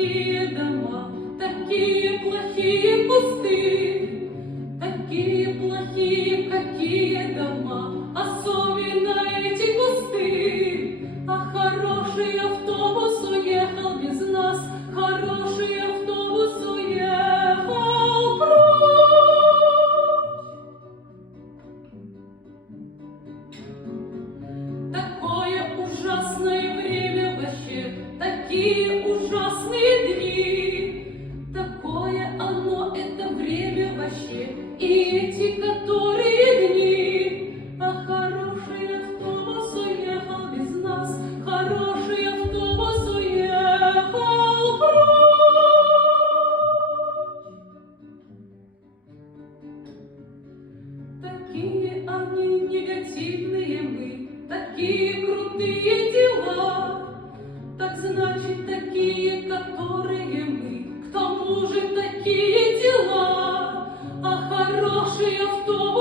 плохие дома, такие плохие кусты, такие плохие, какие дома, особенно эти кусты. А хороший автобус уехал без нас, хороший автобус уехал прочь. Такое ужасное время вообще, такие ужасные дни. Такое оно, это время вообще, и эти которые дни. А хороший автобус уехал без нас, хороший автобус уехал прочь. Такие они негативные мы, такие крутые дела. Так значит, такие, которые мы, к тому же такие дела. А хороший автобус